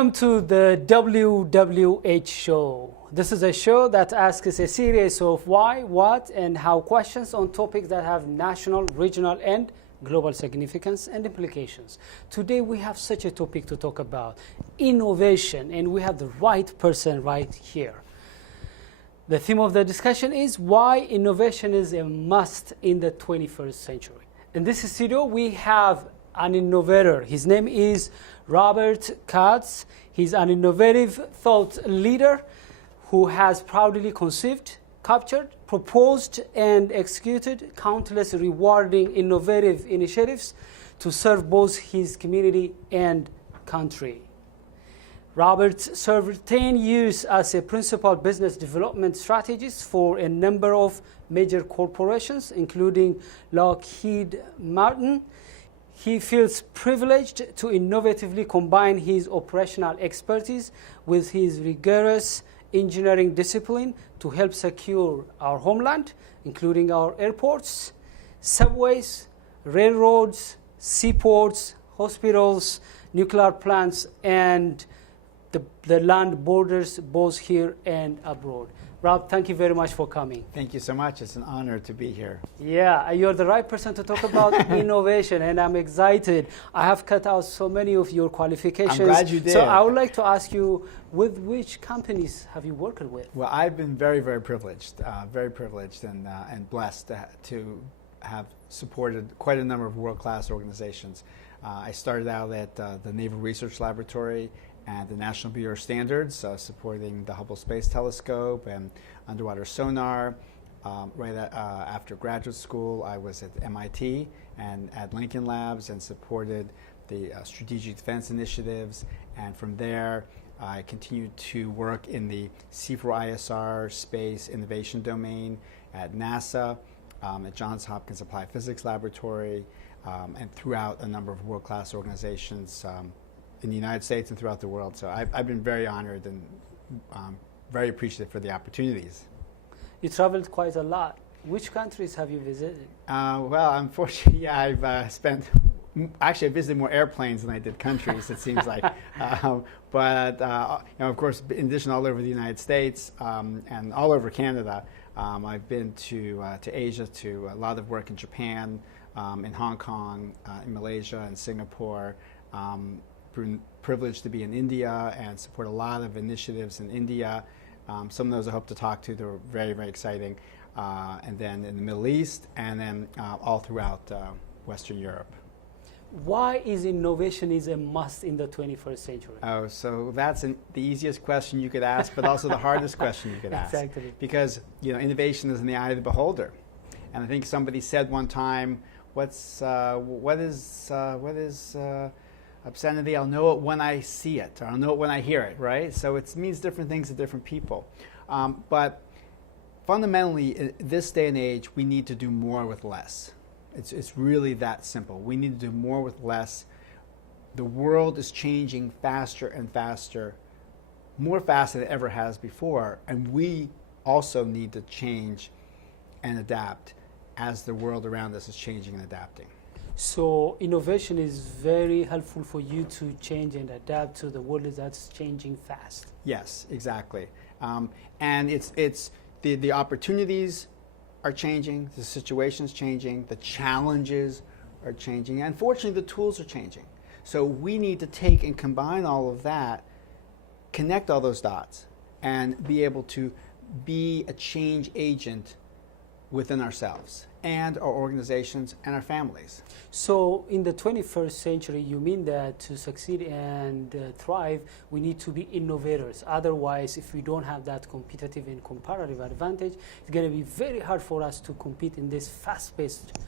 Welcome to the WWH show. This is a show that asks a series of why, what, and how questions on topics that have national, regional, and global significance and implications. Today we have such a topic to talk about, innovation, and we have the right person right here. The theme of the discussion is why innovation is a must in the 21st century. In this studio we have an innovator. His name is Robert Kartz. He's an innovative thought leader who has proudly conceived, captured, proposed, and executed countless rewarding innovative initiatives to serve both his community and country. Robert served 10 years as a principal business development strategist for a number of major corporations, including Lockheed Martin. He feels privileged to innovatively combine his operational expertise with his rigorous engineering discipline to help secure our homeland, including our airports, subways, railroads, seaports, hospitals, nuclear plants, and the land borders both here and abroad. Rob, thank you very much for coming. Thank you so much. It's an honor to be here. Yeah, you're the right person to talk about innovation, and I'm excited. I have cut out so many of your qualifications. I'm glad you did. So I would like to ask you, with which companies have you worked with? Well, I've been very privileged and blessed to have supported quite a number of world-class organizations. I started out at the Naval Research Laboratory and the National Bureau of Standards, supporting the Hubble Space Telescope and underwater sonar. After graduate school, I was at MIT and at Lincoln Labs and supported the Strategic Defense Initiatives. And from there, I continued to work in the C4ISR space innovation domain at NASA, at Johns Hopkins Applied Physics Laboratory, and throughout a number of world-class organizations in the United States and throughout the world. So I've been very honored and very appreciative for the opportunities. You traveled quite a lot. Which countries have you visited? Well, unfortunately, I've I visited more airplanes than I did countries, it seems like. But of course, in addition, all over the United States and all over Canada. I've been to Asia, to a lot of work in Japan, in Hong Kong, in Malaysia, and Singapore. Been privileged to be in India and support a lot of initiatives in India. Some of those I hope to talk to. They're very exciting. And then in the Middle East, and then all throughout Western Europe. Why is innovation a must in the 21st century? Oh, so that's the easiest question you could ask, but also the hardest question you could ask. Exactly. Because innovation is in the eye of the beholder. And I think somebody said one time, what is obscenity? I'll know it when I see it, or I'll know it when I hear it, right? So it means different things to different people. But fundamentally, in this day and age, we need to do more with less. It's really that simple. We need to do more with less. The world is changing faster and faster, more fast than it ever has before, and we also need to change and adapt as the world around us is changing and adapting. So innovation is very helpful for you to change and adapt to the world that's changing fast. Yes, exactly. And it's the opportunities are changing, the situation's changing, the challenges are changing, and fortunately the tools are changing. So we need to take and combine all of that, connect all those dots, and be able to be a change agent within ourselves and our organizations and our families. So in the 21st century, you mean that to succeed and thrive, we need to be innovators. Otherwise, if we don't have that competitive and comparative advantage, it's going to be very hard for us to compete in this fast-paced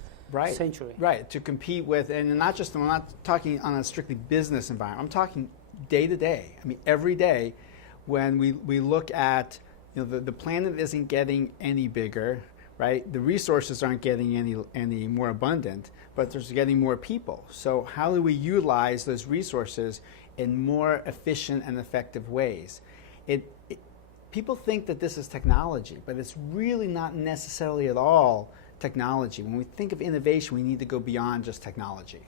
century. Right, to compete with, and not just, I'm not talking on a strictly business environment, I'm talking day to day. I mean, every day when we look at, the planet isn't getting any bigger, right? The resources aren't getting any more abundant, but there's getting more people. So how do we utilize those resources in more efficient and effective ways? People think that this is technology, but it's really not necessarily at all technology. When we think of innovation, we need to go beyond just technology.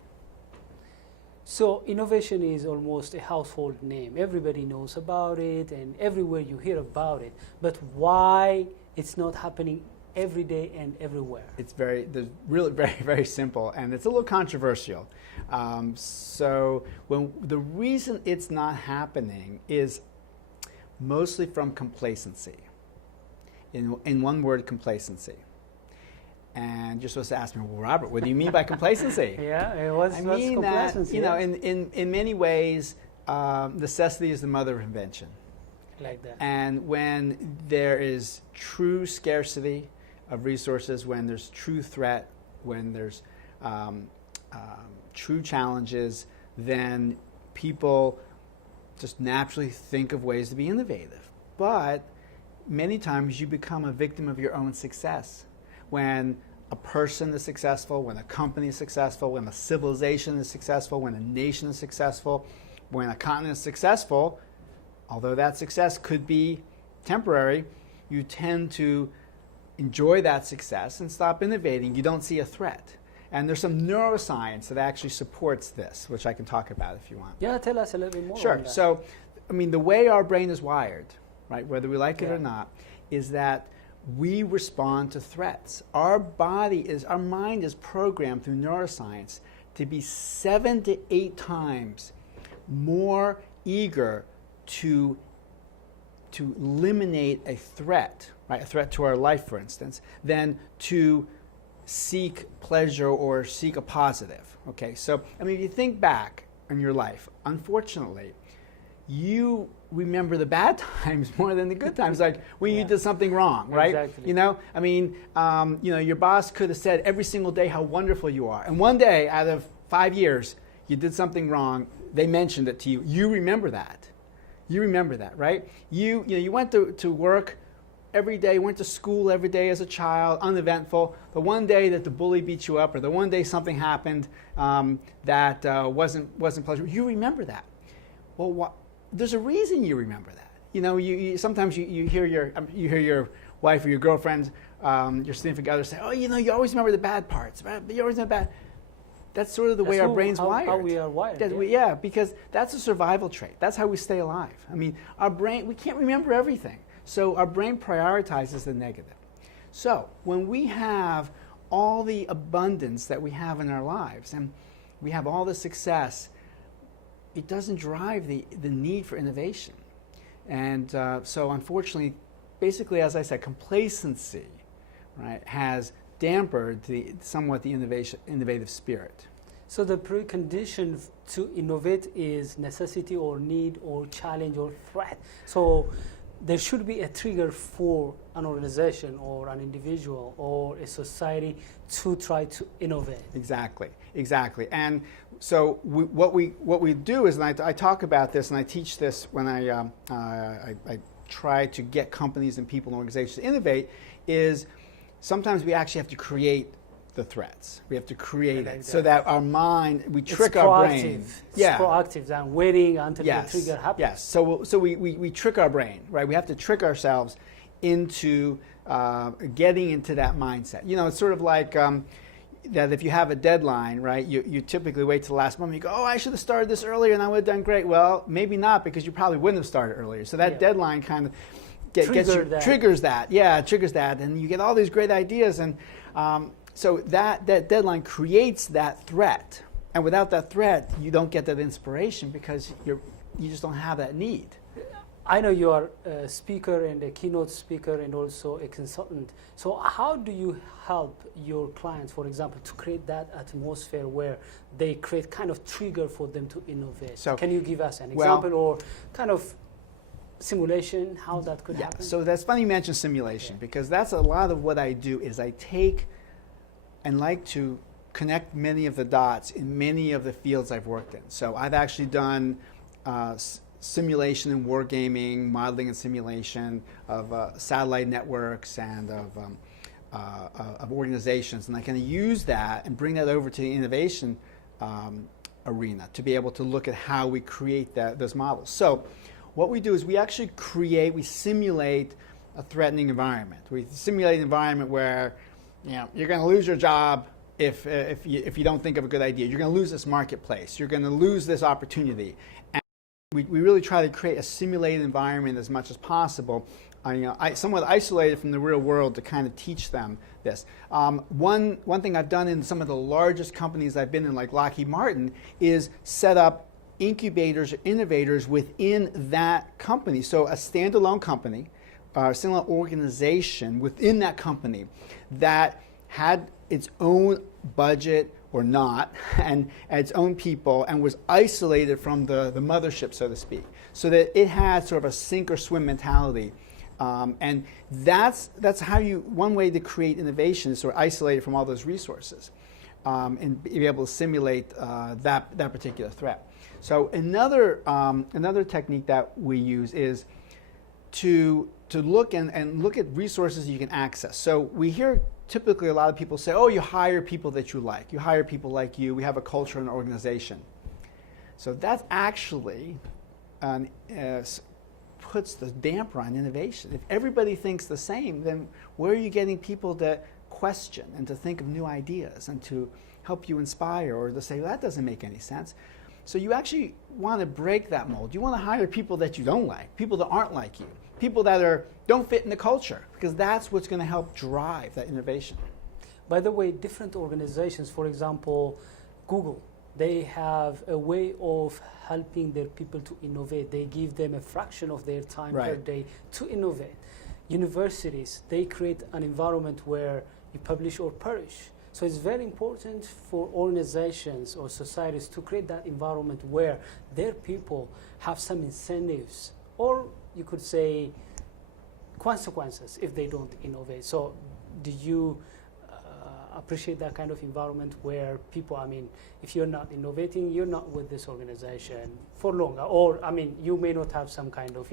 So innovation is almost a household name. Everybody knows about it and everywhere you hear about it. But why it's not happening every day and everywhere? It's really very, very simple, and it's a little controversial. So the reason it's not happening is mostly from complacency. In one word, complacency. And you're supposed to ask me, well, Robert, what do you mean by complacency? Yeah, what's mean complacency? That, in many ways, necessity is the mother of invention. Like that. And when there is true scarcity of resources, when there's true threat, when there's true challenges, then people just naturally think of ways to be innovative. But many times you become a victim of your own success. When a person is successful, when a company is successful, when a civilization is successful, when a nation is successful, when a continent is successful, although that success could be temporary, you tend to enjoy that success and stop innovating. You don't see a threat. And there's some neuroscience that actually supports this, which I can talk about if you want. Yeah, tell us a little bit more. Sure. On that. So, the way our brain is wired, right, whether we like it Yeah. or not, is that we respond to threats. Our mind is programmed through neuroscience to be 7 to 8 times more eager to eliminate a threat, right, a threat to our life, for instance, than to seek pleasure or seek a positive. Okay, so if you think back in your life, unfortunately, you remember the bad times more than the good times, like when you did something wrong, right? Exactly. Your boss could have said every single day how wonderful you are, and one day out of 5 years, you did something wrong. They mentioned it to you. You remember that. You remember that, right? You went to work every day, went to school every day as a child, uneventful. The one day that the bully beat you up, or the one day something happened that wasn't pleasurable, you remember that. Well, there's a reason you remember that. You sometimes you hear your wife or your girlfriend, your significant other say, "Oh, you always remember the bad parts, right? You always remember bad." That's sort of the way our brain's wired. How we are wired. Because that's a survival trait. That's how we stay alive. Our brain, we can't remember everything. So our brain prioritizes the negative. So when we have all the abundance that we have in our lives, and we have all the success, it doesn't drive the need for innovation. And so unfortunately, basically, as I said, complacency, right, has dampened somewhat the innovative spirit. So the precondition to innovate is necessity or need or challenge or threat. So there should be a trigger for an organization or an individual or a society to try to innovate. Exactly. And so what we do is, and I talk about this and I teach this when I try to get companies and people and organizations to innovate, is sometimes we actually have to create the threats. We have to create it so that our mind, we trick our brain. It's proactive than waiting until the trigger happens. Yes. So we trick our brain, right? We have to trick ourselves into getting into that mindset. It's sort of like that if you have a deadline, right, you typically wait till the last moment. You go, oh, I should have started this earlier and I would have done great. Well, maybe not, because you probably wouldn't have started earlier. So that deadline kind of triggers that, and you get all these great ideas, and so that deadline creates that threat, and without that threat, you don't get that inspiration because you just don't have that need. I know you are a speaker and a keynote speaker and also a consultant. So how do you help your clients, for example, to create that atmosphere where they create kind of trigger for them to innovate? So can you give us an example or kind of simulation, how that could happen? So that's funny you mentioned simulation, because that's a lot of what I do. Is I take and like to connect many of the dots in many of the fields I've worked in. So I've actually done simulation and wargaming, modeling and simulation of satellite networks and of organizations, and I can use that and bring that over to the innovation arena to be able to look at how we create those models. So what we do is we actually we simulate a threatening environment. We simulate an environment where you're going to lose your job if you don't think of a good idea. You're going to lose this marketplace. You're going to lose this opportunity. And we really try to create a simulated environment as much as possible, somewhat isolated from the real world, to kind of teach them this. One thing I've done in some of the largest companies I've been in, like Lockheed Martin, is set up incubators or innovators within that company. So a standalone company, a standalone organization within that company that had its own budget or not, and its own people, and was isolated from the mothership, so to speak, so that it had sort of a sink or swim mentality. And that's how one way to create innovation is sort of isolated from all those resources, and be able to simulate that particular threat. So another technique that we use is to look and look at resources you can access. So we hear typically a lot of people say, oh, you hire people that you like. You hire people like you. We have a culture and organization. So that's actually puts the damper on innovation. If everybody thinks the same, then where are you getting people to question and to think of new ideas and to help you inspire, or to say, well, that doesn't make any sense? So you actually want to break that mold. You want to hire people that you don't like, people that aren't like you, people that don't fit in the culture, because that's what's going to help drive that innovation. By the way, different organizations, for example, Google, they have a way of helping their people to innovate. They give them a fraction of their time per day to innovate. Universities, they create an environment where you publish or perish. So it's very important for organizations or societies to create that environment where their people have some incentives, or you could say consequences if they don't innovate. So do you appreciate that kind of environment where people, if you're not innovating, you're not with this organization for long, or you may not have some kind of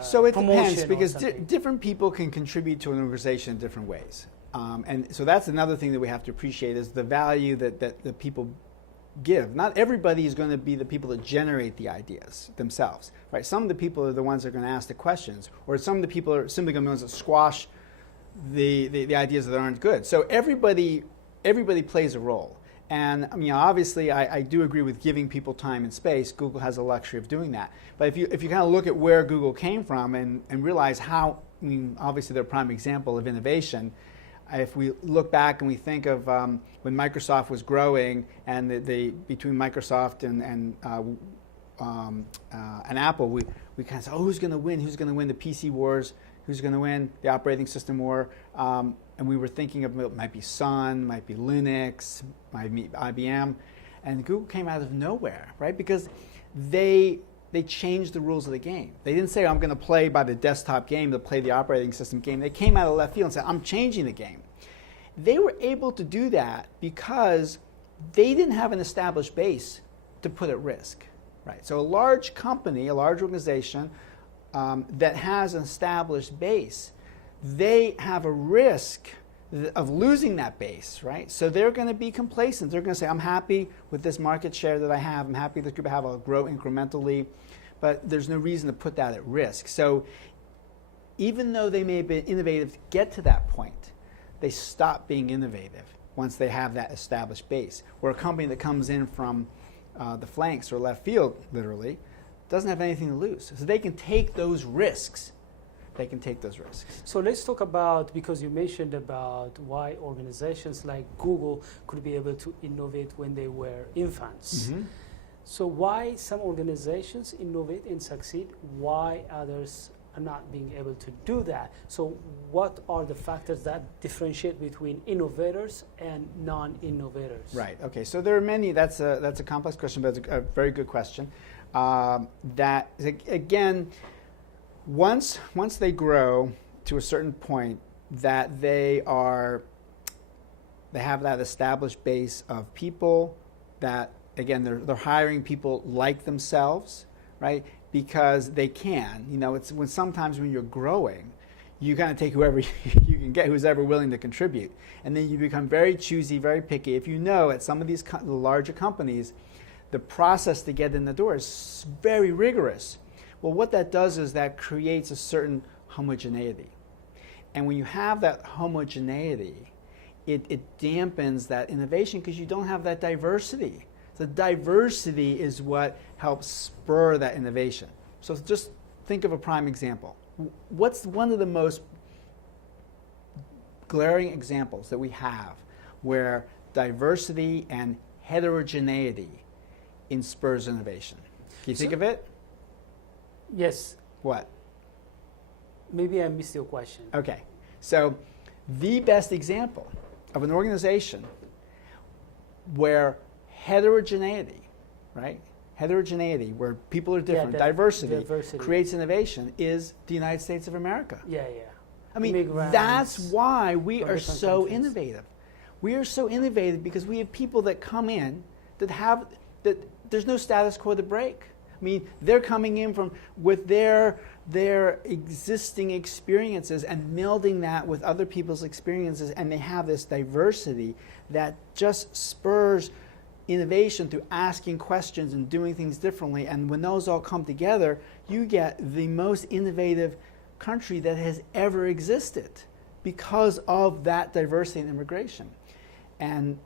so it depends, because different people can contribute to an organization in different ways. And so that's another thing that we have to appreciate, is the value that the people give. Not everybody is going to be the people that generate the ideas themselves, right? Some of the people are the ones that are going to ask the questions, or some of the people are simply going to be the ones that squash the ideas that aren't good. So everybody plays a role. And obviously, I do agree with giving people time and space. Google has the luxury of doing that. But if you kind of look at where Google came from and realize how, obviously they're a prime example of innovation. If we look back and we think of when Microsoft was growing, and between Microsoft and Apple, we kind of said, oh, who's going to win? Who's going to win the PC wars? Who's going to win the operating system war? And we were thinking of, it might be Sun, might be Linux, might be IBM. And Google came out of nowhere, right? Because they changed the rules of the game. They didn't say, I'm going to play by the desktop game to play the operating system game. They came out of left field and said, I'm changing the game. They were able to do that because they didn't have an established base to put at risk, right? So a large company, a large organization that has an established base, they have a risk of losing that base, right? So they're going to be complacent. They're going to say, I'm happy with this market share that I have. I'm happy this group I have. I'll grow incrementally. But there's no reason to put that at risk. So even though they may have been innovative to get to that point, they stop being innovative once they have that established base. Where a company that comes in from the flanks or left field, literally, doesn't have anything to lose. So they can take those risks. So let's talk about, because you mentioned about why organizations like Google could be able to innovate when they were infants. Mm-hmm. So why some organizations innovate and succeed, why others are not being able to do that? So what are the factors that differentiate between innovators and non-innovators? Right, okay, so there are many. That's a complex question, but it's a very good question. That, again, once they grow to a certain point, that they have that established base of people that, again, they're hiring people like themselves, right? Because they can. It's sometimes when you're growing, you kind of take whoever you can get, who's ever willing to contribute, and then you become very choosy, very picky. If you know at some of these the larger companies, the process to get in the door is very rigorous. Well, what that does is that creates a certain homogeneity. And when you have that homogeneity, it dampens that innovation because you don't have that diversity. The diversity is what helps spur that innovation. So just think of a prime example. What's one of the most glaring examples that we have where diversity and heterogeneity spurs innovation? Can you think of it? Yes. What? Maybe I missed your question. Okay. So the best example of an organization where heterogeneity, right? Heterogeneity, where people are different, diversity creates innovation, is the United States of America. Yeah. I mean, that's why we are so innovative. We are so innovative because we have people that come in that there's no status quo to break. I mean, they're coming in with their existing experiences and melding that with other people's experiences, and they have this diversity that just spurs innovation through asking questions and doing things differently. And when those all come together, you get the most innovative country that has ever existed because of that diversity and immigration. And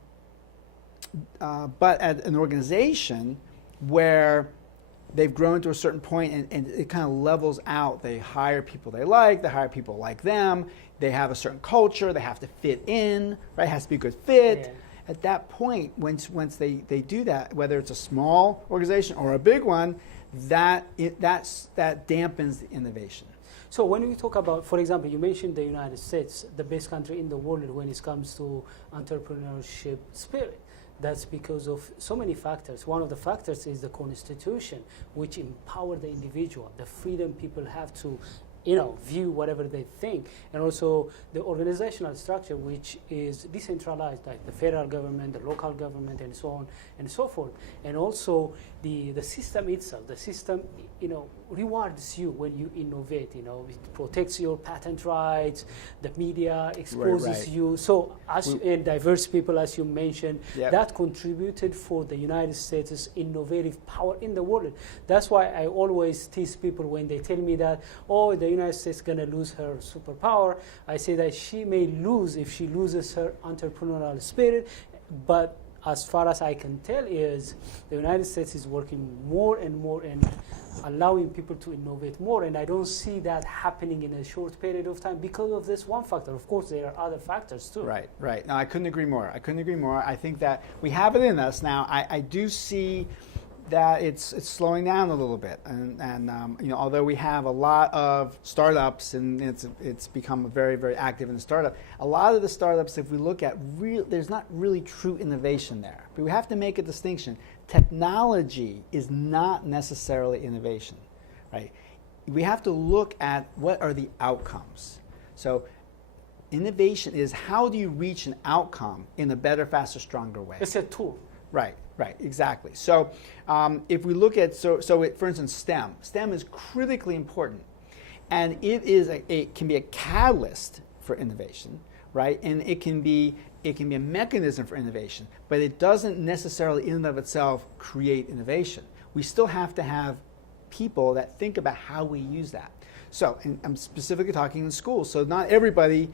but at an organization where they've grown to a certain point and it kind of levels out, they hire people they hire people like them, they have a certain culture, they have to fit in, right? It has to be a good fit. Yeah. At that point, once they do that, whether it's a small organization or a big one, that dampens the innovation. So when we talk about, for example, you mentioned the United States, the best country in the world when it comes to entrepreneurship spirit. That's because of so many factors. One of the factors is the Constitution, which empower the individual, the freedom people have to view whatever they think, and also the organizational structure, which is decentralized, like the federal government, the local government, and so on and so forth. And also the system itself. The system, rewards you when you innovate. It protects your patent rights. The media exposes you. So and diverse people, as you mentioned, that contributed for the United States' innovative power in the world. That's why I always tease people when they tell me that, the United States is going to lose her superpower. I say that she may lose if she loses her entrepreneurial spirit, but as far as I can tell is the United States is working more and more and allowing people to innovate more, and I don't see that happening in a short period of time because of this one factor. Of course, there are other factors too. Right. No, I couldn't agree more. I think that we have it in us now. I do see that it's slowing down a little bit, and although we have a lot of startups and it's become very, very active in the startup, a lot of the startups, if we look at there's not really true innovation there. But we have to make a distinction. Technology is not necessarily innovation, right? We have to look at what are the outcomes. So innovation is how do you reach an outcome in a better, faster, stronger way. It's a tool. Right, exactly. So if we look at, for instance, STEM is critically important, and it can be a catalyst for innovation, right? And it can be a mechanism for innovation, but it doesn't necessarily in and of itself create innovation. We still have to have people that think about how we use that. So, and I'm specifically talking in schools, so not everybody,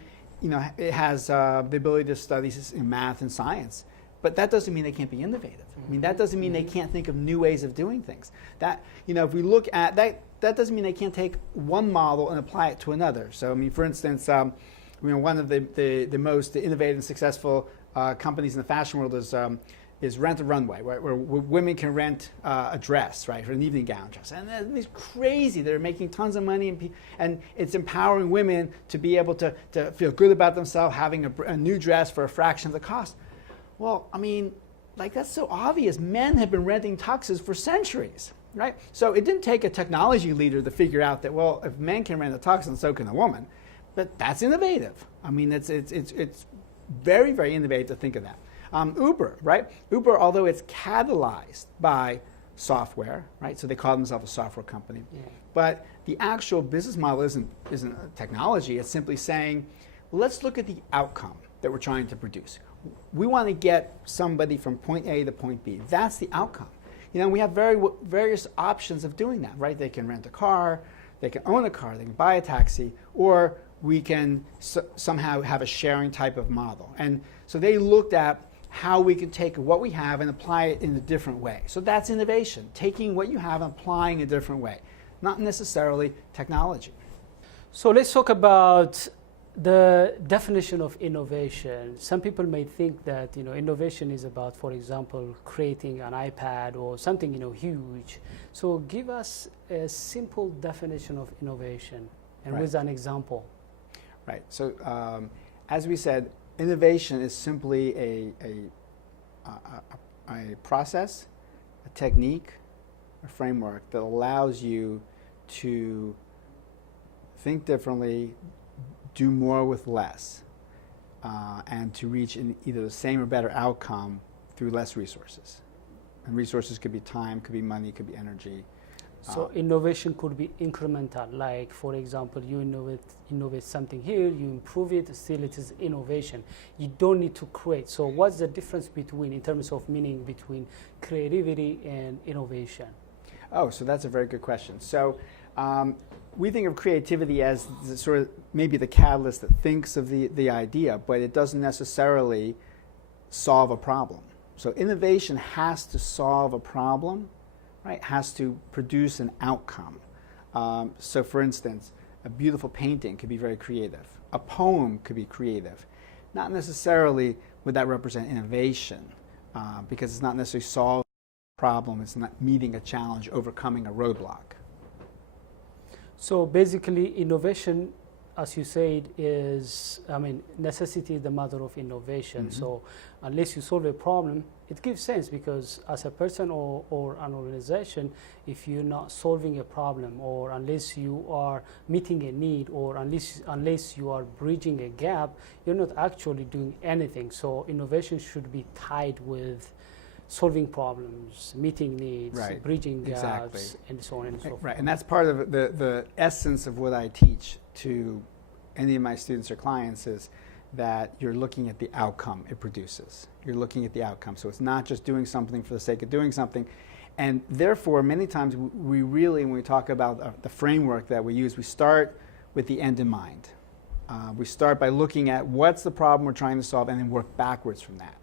has the ability to study in math and science. But that doesn't mean they can't be innovative. I mean, that doesn't mean they can't think of new ways of doing things. That, if we look at that, that doesn't mean they can't take one model and apply it to another. So, I mean, for instance, one of the most innovative and successful companies in the fashion world is Rent a Runway, right, where women can rent a dress, right, for an evening gown dress. And it's crazy. They're making tons of money, and it's empowering women to be able to feel good about themselves, having a new dress for a fraction of the cost. Well, I mean, that's so obvious. Men have been renting tuxes for centuries, right? So it didn't take a technology leader to figure out that, well, if men can rent a tux, then so can a woman. But that's innovative. I mean, it's very, very innovative to think of that. Uber, right? Uber, although it's catalyzed by software, right? So they call themselves a software company. Yeah. But the actual business model isn't a technology. It's simply saying, well, let's look at the outcome that we're trying to produce. We want to get somebody from point A to point B. That's the outcome. We have various options of doing that, right? They can rent a car, they can own a car, they can buy a taxi, or we can somehow have a sharing type of model. And so they looked at how we can take what we have and apply it in a different way. So that's innovation, taking what you have and applying a different way, not necessarily technology. So let's talk about the definition of innovation. Some people may think that innovation is about, for example, creating an iPad or something huge. So give us a simple definition of innovation, and with an example. Right. So as we said, innovation is simply a process, a technique, a framework that allows you to think differently, do more with less, and to reach either the same or better outcome through less resources. And resources could be time, could be money, could be energy. So innovation could be incremental, like for example, you innovate something here, you improve it, still it is innovation. You don't need to create. So what's the difference in terms of meaning between creativity and innovation? Oh, so that's a very good question. So we think of creativity as sort of maybe the catalyst that thinks of the idea, but it doesn't necessarily solve a problem. So innovation has to solve a problem, right? Has to produce an outcome. So for instance, a beautiful painting could be very creative. A poem could be creative. Not necessarily would that represent innovation, because it's not necessarily solving a problem, it's not meeting a challenge, overcoming a roadblock. So basically innovation, as you said, is, necessity is the mother of innovation. Mm-hmm. So unless you solve a problem, it gives sense, because as a person or an organization, if you're not solving a problem, or unless you are meeting a need, or unless you are bridging a gap, you're not actually doing anything. So innovation should be tied with solving problems, meeting needs, right, bridging gaps, and so on and so forth. Right, and that's part of the essence of what I teach to any of my students or clients, is that you're looking at the outcome it produces. You're looking at the outcome. So it's not just doing something for the sake of doing something. And therefore, many times we really, when we talk about the framework that we use, we start with the end in mind. We start by looking at what's the problem we're trying to solve, and then work backwards from that.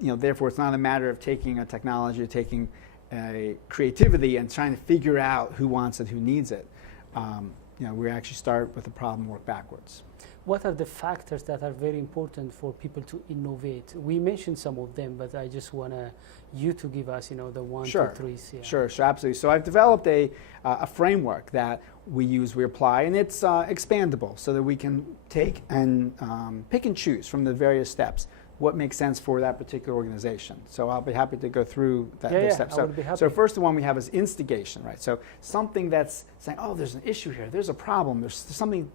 Therefore, it's not a matter of taking a technology or taking a creativity and trying to figure out who wants it, who needs it. We actually start with the problem and work backwards. What are the factors that are very important for people to innovate? We mentioned some of them, but I just want you to give us, the 1, 2, 3. Yeah. Sure, absolutely. So I've developed a framework that we apply, and it's expandable, so that we can take and pick and choose from the various steps what makes sense for that particular organization. So I'll be happy to go through those steps. I would be happy. So first, the one we have is instigation, right? So something that's saying, oh, there's an issue here, there's a problem, there's something.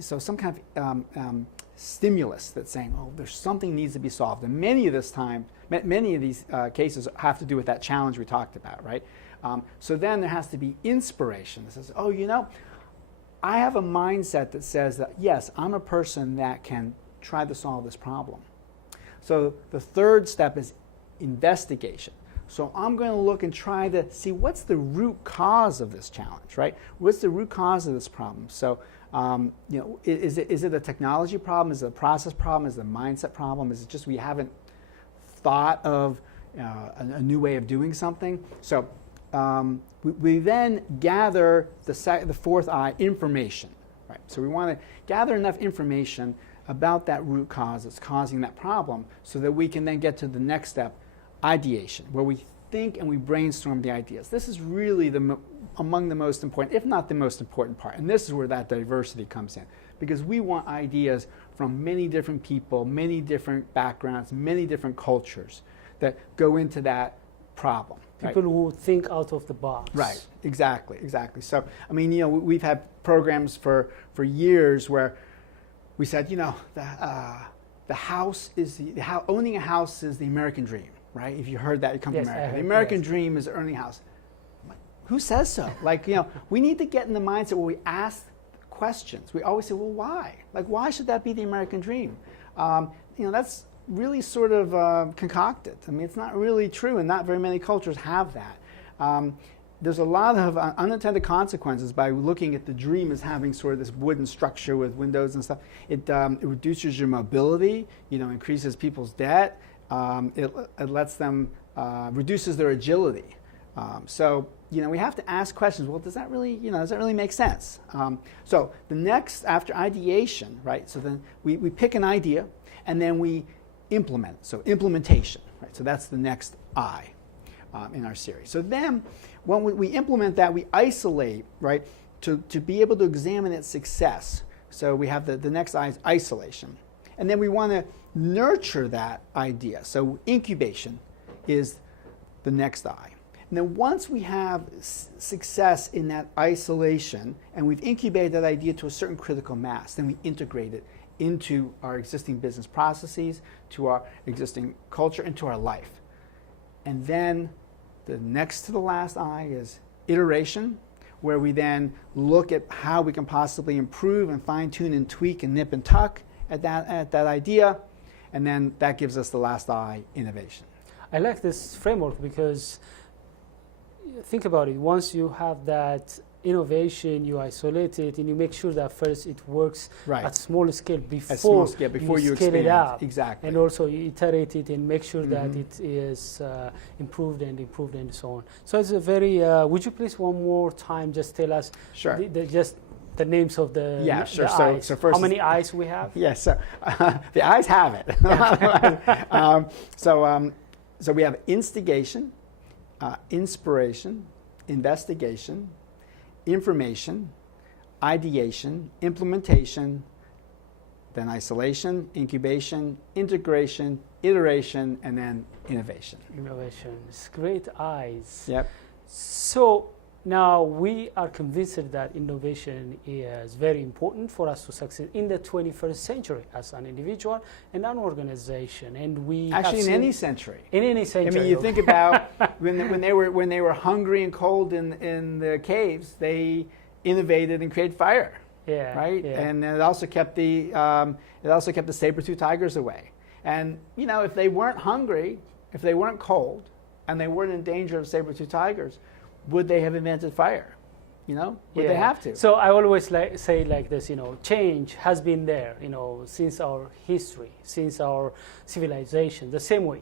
So some kind of stimulus that's saying, oh, there's something needs to be solved. And many of these cases have to do with that challenge we talked about, right? So then there has to be inspiration that says, oh, I have a mindset that says that, yes, I'm a person that can try to solve this problem. So the third step is investigation. So I'm going to look and try to see what's the root cause of this challenge, right? What's the root cause of this problem? So is it a technology problem? Is it a process problem? Is it a mindset problem? Is it just we haven't thought of a new way of doing something? So we then gather the fourth I, information, right? So we want to gather enough information about that root cause that's causing that problem, so that we can then get to the next step, ideation, where we think and we brainstorm the ideas. This is really among the most important, if not the most important part. And this is where that diversity comes in, because we want ideas from many different people, many different backgrounds, many different cultures that go into that problem. People who think out of the box. Right, exactly. So, we've had programs for years where we said, the house is owning a house is the American dream, right? If you heard that, you come to America. The American dream is owning a house. Who says so? We need to get in the mindset where we ask questions. We always say, well, why? Why should that be the American dream? That's really sort of concocted. It's not really true, and not very many cultures have that. there's a lot of unintended consequences by looking at the dream as having sort of this wooden structure with windows and stuff. It reduces your mobility, increases people's debt. It lets them, reduces their agility. So we have to ask questions. Well, does that really make sense? So the next, after ideation, right? So then we pick an idea and then we implement it. So implementation, right? So that's the next I in our series. So then when we implement that, we isolate, right? To be able to examine its success. So we have the next I is isolation. And then we want to nurture that idea. So incubation is the next I. And then once we have success in that isolation and we've incubated that idea to a certain critical mass, then we integrate it into our existing business processes, to our existing culture, into our life. And then the next to the last I is iteration, where we then look at how we can possibly improve and fine-tune and tweak and nip and tuck at that idea. And then that gives us the last I, innovation. I like this framework because think about it. Once you have that innovation, you isolate it and you make sure that first it works at small scale before you scale it up. Exactly. And also you iterate it and make sure that it is improved and so on. So it's a very, would you please one more time just tell us just the names of the, sure. the eyes. So first, how many eyes we have? Yes, so the eyes have it. So we have instigation, inspiration, investigation, information, ideation, implementation, then isolation, incubation, integration, iteration, and then innovation. Innovation. It's great eyes. Yep. So now we are convinced that innovation is very important for us to succeed in the 21st century as an individual and an organization. And we actually in any century. In any century. I mean, you think about when they were hungry and cold in the caves, they innovated and created fire. Yeah. Right. Yeah. And it also kept the saber-toothed tigers away. And if they weren't hungry, if they weren't cold, and they weren't in danger of saber-toothed tigers, would they have invented fire? Would they have to? So I always say like this, change has been there, since our history, since our civilization. The same way,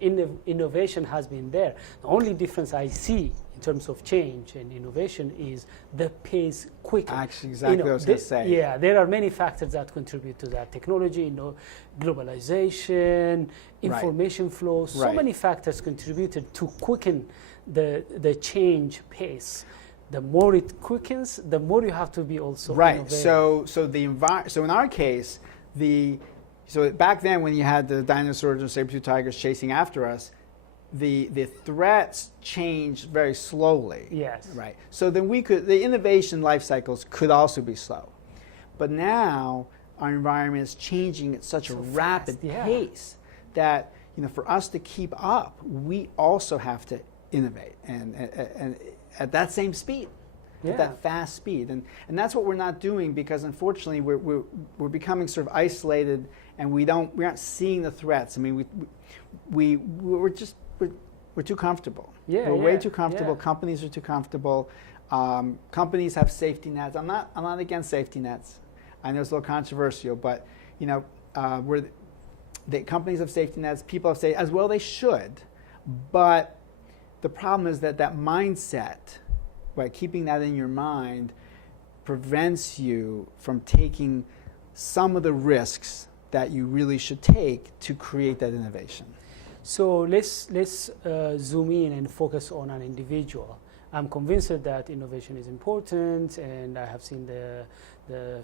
innovation has been there. The only difference I see in terms of change and innovation is the pace quicker. Actually, exactly what I was going to say. Yeah, there are many factors that contribute to that. Technology, globalization, information flow, so many factors contributed to quicken the change pace. The more it quickens, the more you have to be also innovative. So in our case, back then when you had the dinosaurs and saber-toothed tigers chasing after us, the threats changed very slowly. Yes. Right. So then the innovation life cycles could also be slow. But now our environment is changing at such a rapid pace that for us to keep up, we also have to innovate and at that same speed, at that fast speed, and that's what we're not doing because unfortunately we're becoming sort of isolated and we aren't seeing the threats. I mean we're too comfortable. We're way too comfortable. Yeah. Companies are too comfortable. Companies have safety nets. I'm not against safety nets. I know it's a little controversial, but the companies have safety nets. People have safety as well. They should, but the problem is that mindset, right, keeping that in your mind, prevents you from taking some of the risks that you really should take to create that innovation. So let's zoom in and focus on an individual. I'm convinced that innovation is important, and I have seen the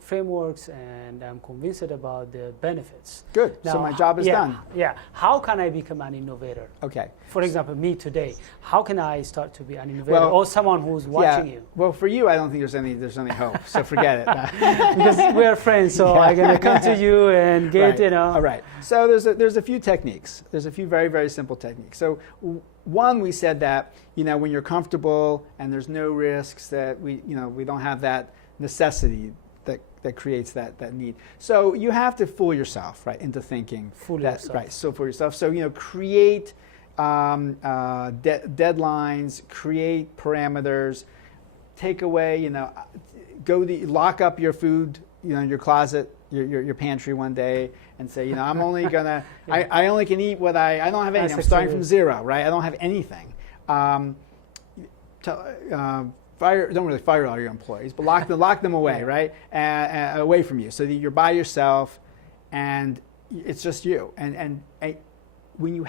frameworks, and I'm convinced about the benefits. Good. Now, so my job is done. Yeah. How can I become an innovator? Okay. For example, me today. How can I start to be an innovator, or someone who's watching you? Well, for you, I don't think there's any hope. So forget it. Because we're friends, so I'm gonna come to you and get All right. So there's a few techniques. There's a few very, very simple techniques. So one, we said that when you're comfortable and there's no risks, that we don't have that necessity that creates that need. So you have to fool yourself, right, into thinking. Fool yourself. Right. So fool yourself. So create deadlines, create parameters, take away, lock up your food, your closet, your pantry one day, and say, I'm only gonna, I only can eat what I don't have anything. I'm starting from zero, right? I don't have anything. Don't really fire all your employees, but lock them away, right? And away from you, so that you're by yourself, and it's just you. And when you're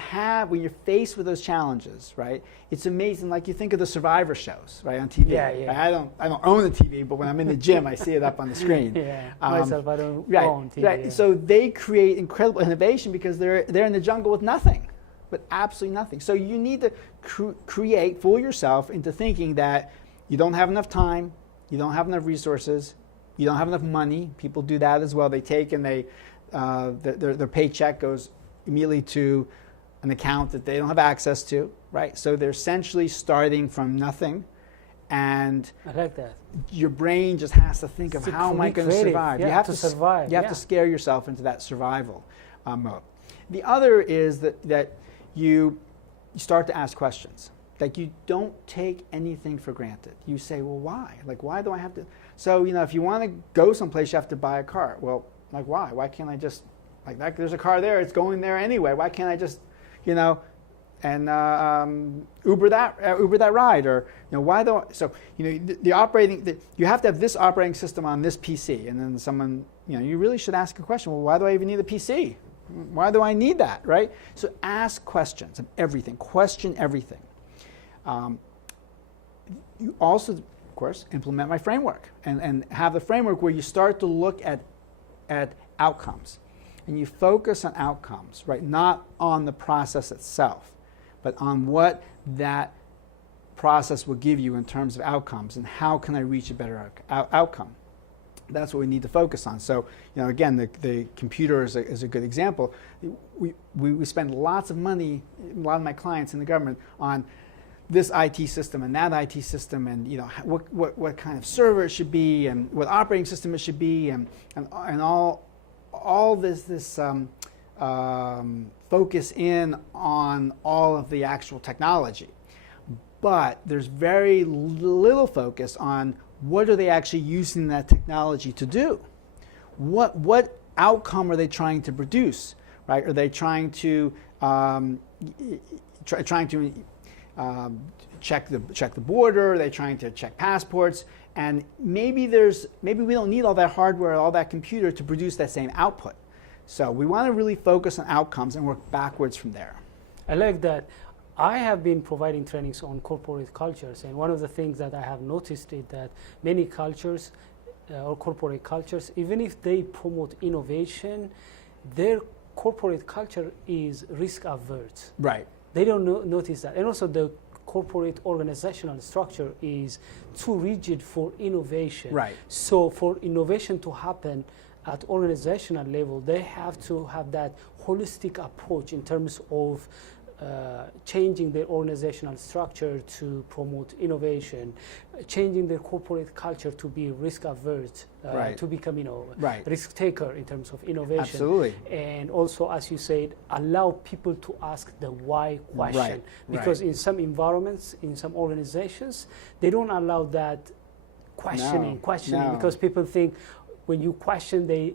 faced with those challenges, right? It's amazing. Like you think of the Survivor shows, right, on TV. Right? I don't own the TV, but when I'm in the gym, I see it up on the screen. Myself, I don't own TV. Right. So they create incredible innovation because they're in the jungle with nothing, with absolutely nothing. So you need to fool yourself into thinking that you don't have enough time, you don't have enough resources, you don't have enough money. People do that as well. They take and their paycheck goes immediately to an account that they don't have access to, right? So they're essentially starting from nothing, and I like that. Your brain just has to think of how am I going to survive? You have to survive. You have to scare yourself into that survival mode. The other is that you start to ask questions. Like you don't take anything for granted. You say, well, why? Like, why do I have to? So, if you want to go someplace, you have to buy a car. Well, like, why? Why can't I just, like that? There's a car there. It's going there anyway. Why can't I just, and Uber that ride? Or, why don't? So, you have to have this operating system on this PC. And then someone, you really should ask a question. Well, why do I even need a PC? Why do I need that, right? So ask questions of everything. Question everything. You also, of course, implement my framework and have the framework where you start to look at outcomes. And you focus on outcomes, right? Not on the process itself, but on what that process will give you in terms of outcomes and how can I reach a better outcome. That's what we need to focus on. So, again, the computer is a good example. We spend lots of money, a lot of my clients in the government, on this IT system and that IT system, and what kind of server it should be, and what operating system it should be, and all this focus in on all of the actual technology. But there's very little focus on what are they actually using that technology to do? What outcome are they trying to produce? Right? Are they trying to check the border? Are they trying to check passports? And maybe we don't need all that hardware, all that computer to produce that same output. So we want to really focus on outcomes and work backwards from there. I like that. I have been providing trainings on corporate cultures, and one of the things that I have noticed is that many cultures or corporate cultures, even if they promote innovation, their corporate culture is risk averse. Right. They don't notice that. And also the corporate organizational structure is too rigid for innovation. Right. So for innovation to happen at organizational level, they have to have that holistic approach in terms of changing their organizational structure to promote innovation, changing their corporate culture to be risk averse, right. to become right. risk taker in terms of innovation. Absolutely. And also, as you said, allow people to ask the why question. Right. Because in some environments, in some organizations, they don't allow that questioning because people think when you question, they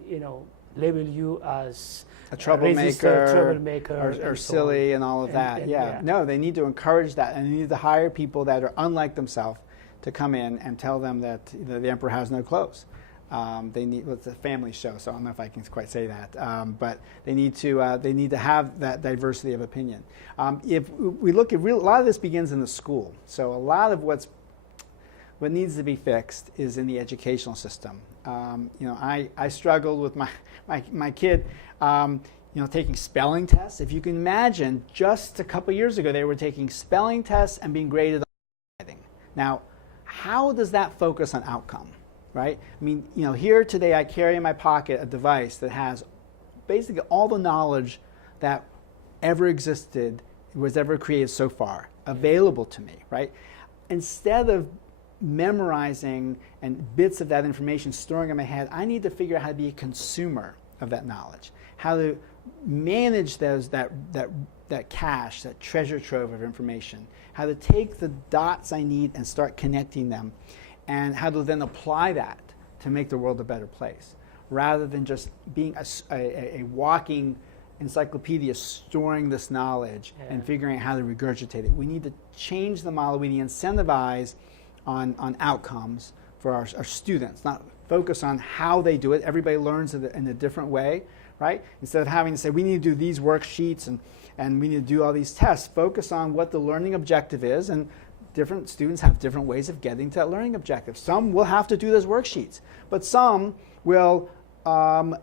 label you as a troublemaker, or so silly and all of that. No, they need to encourage that, and they need to hire people that are unlike themselves to come in and tell them that the emperor has no clothes. It's a family show, so I don't know if I can quite say that, but they need to have that diversity of opinion. If we look at a lot of this begins in the school, so a lot of what needs to be fixed is in the educational system. I struggled with my kid, taking spelling tests. If you can imagine, just a couple years ago, they were taking spelling tests and being graded on writing. Now, how does that focus on outcome, right? I mean, here today I carry in my pocket a device that has basically all the knowledge that ever existed, was ever created so far, available to me, right? Instead of memorizing and bits of that information storing in my head, I need to figure out how to be a consumer of that knowledge, how to manage that cache, that treasure trove of information, how to take the dots I need and start connecting them, and how to then apply that to make the world a better place, rather than just being a walking encyclopedia storing this knowledge and figuring out how to regurgitate it. We need to change the model. We need to incentivize on outcomes for our students, not focus on how they do it. Everybody learns in a different way, right? Instead of having to say, we need to do these worksheets and we need to do all these tests, focus on what the learning objective is, and different students have different ways of getting to that learning objective. Some will have to do those worksheets, but some will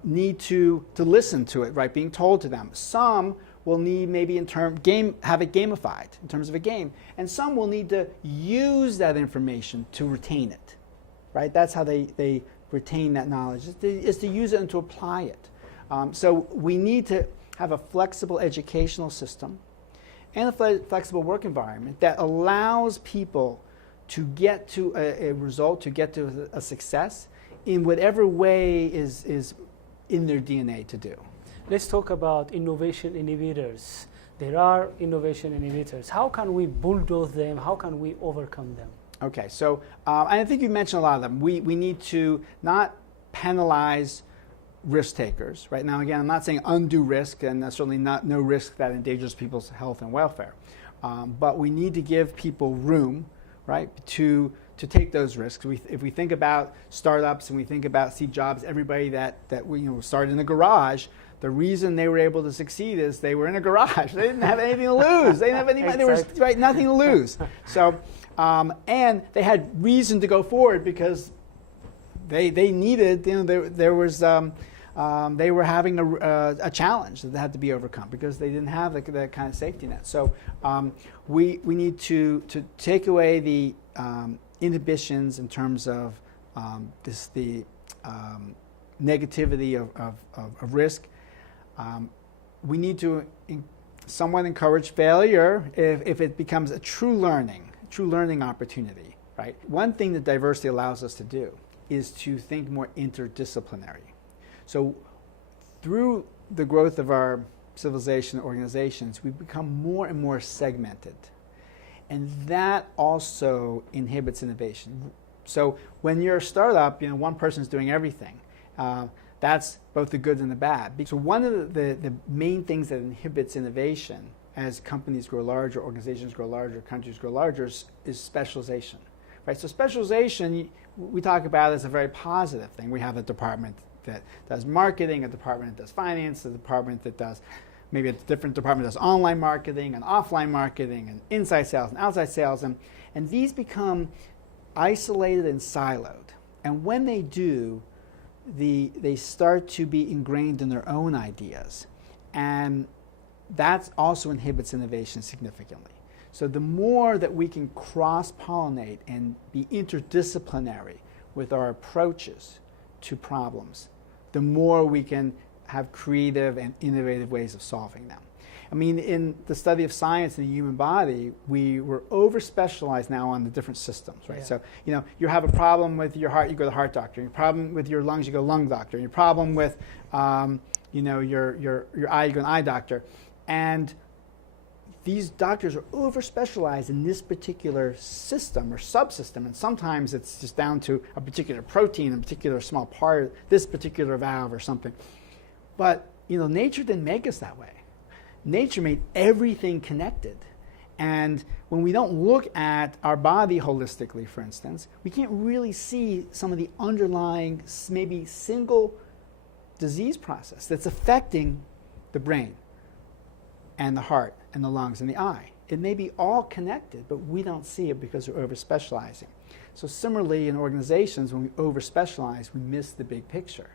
need to listen to it, right, being told to them. Some will need maybe have it gamified in terms of a game, and some will need to use that information to retain it, right? That's how they retain that knowledge, is to use it and to apply it. So we need to have a flexible educational system and a flexible work environment that allows people to get to a result, to get to a success in whatever way is in their DNA to do. Let's talk about innovation inhibitors. There are innovation inhibitors. How can we bulldoze them? How can we overcome them? Okay, so I think you mentioned a lot of them. We need to not penalize risk takers. Right now, again, I'm not saying undue risk, and certainly no risk that endangers people's health and welfare. But we need to give people room, right, to take those risks. If we think about startups and we think about Steve Jobs, everybody that started in a garage, the reason they were able to succeed is they were in a garage. They didn't have anything to lose. They didn't have any money. There was nothing to lose. So, and they had reason to go forward because they needed. There was. They were having a challenge that had to be overcome because they didn't have the kind of safety net. So we need to take away the inhibitions in terms of the negativity of risk. We need to somewhat encourage failure if it becomes a true learning opportunity. Right. One thing that diversity allows us to do is to think more interdisciplinary. So through the growth of our civilization organizations, we become more and more segmented. And that also inhibits innovation. So when you're a startup, one person's doing everything. That's both the good and the bad. So one of the main things that inhibits innovation as companies grow larger, organizations grow larger, countries grow larger is specialization. Right? So specialization, we talk about as a very positive thing. We have a department that does marketing, a department that does finance, a department that does, maybe a different department does online marketing and offline marketing and inside sales and outside sales. And these become isolated and siloed. And when they do, they start to be ingrained in their own ideas. And that also inhibits innovation significantly. So the more that we can cross-pollinate and be interdisciplinary with our approaches to problems, the more we can have creative and innovative ways of solving them. I mean, in the study of science in the human body, we were over-specialized now on the different systems, right? Yeah. So, you have a problem with your heart, you go to the heart doctor. Your problem with your lungs, you go to lung doctor. Your problem with, your eye, you go to an eye doctor. And these doctors are over-specialized in this particular system or subsystem, and sometimes it's just down to a particular protein, a particular small part, this particular valve or something. But, nature didn't make us that way. Nature made everything connected. And when we don't look at our body holistically, for instance, we can't really see some of the underlying, maybe single disease process that's affecting the brain and the heart and the lungs and the eye. It may be all connected, but we don't see it because we're over-specializing. So similarly, in organizations, when we over-specialize, we miss the big picture.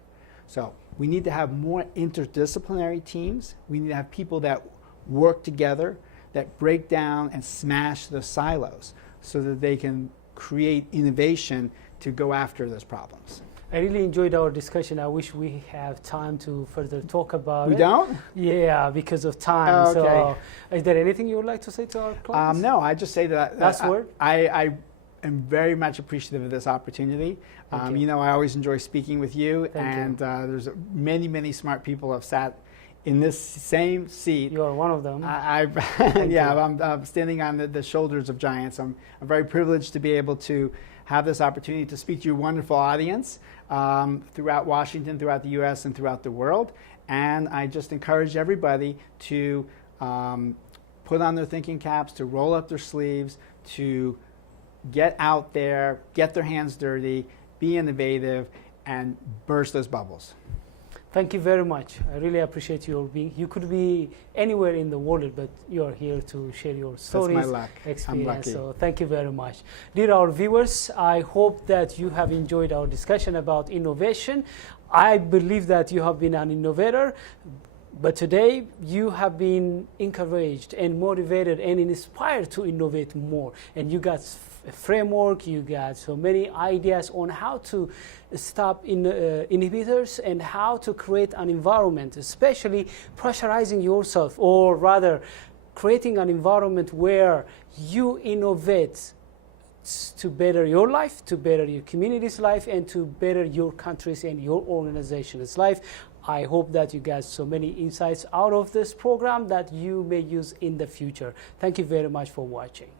So we need to have more interdisciplinary teams. We need to have people that work together, that break down and smash the silos so that they can create innovation to go after those problems. I really enjoyed our discussion. I wish we have time to further talk about it. We don't? Yeah, because of time. Okay. So is there anything you would like to say to our clients? No, I just say that Last word? I am very much appreciative of this opportunity. I always enjoy speaking with you. Thank you. There's many, many smart people have sat in this same seat. You are one of them. I'm standing on the shoulders of giants. I'm very privileged to be able to have this opportunity to speak to your wonderful audience throughout Washington, throughout the U.S., and throughout the world. And I just encourage everybody to put on their thinking caps, to roll up their sleeves, to get out there, get their hands dirty, be innovative, and burst those bubbles. Thank you very much. I really appreciate your being. You could be anywhere in the world, but you are here to share your stories, That's my luck. experience. I'm lucky. So thank you very much. Dear our viewers, I hope that you have enjoyed our discussion about innovation. I believe that you have been an innovator, but today you have been encouraged and motivated and inspired to innovate more. And you got a framework, you got so many ideas on how to stop inhibitors and how to create an environment, especially pressurizing yourself, or rather creating an environment where you innovate to better your life, to better your community's life, and to better your country's and your organization's life. I hope that you get so many insights out of this program that you may use in the future. Thank you very much for watching.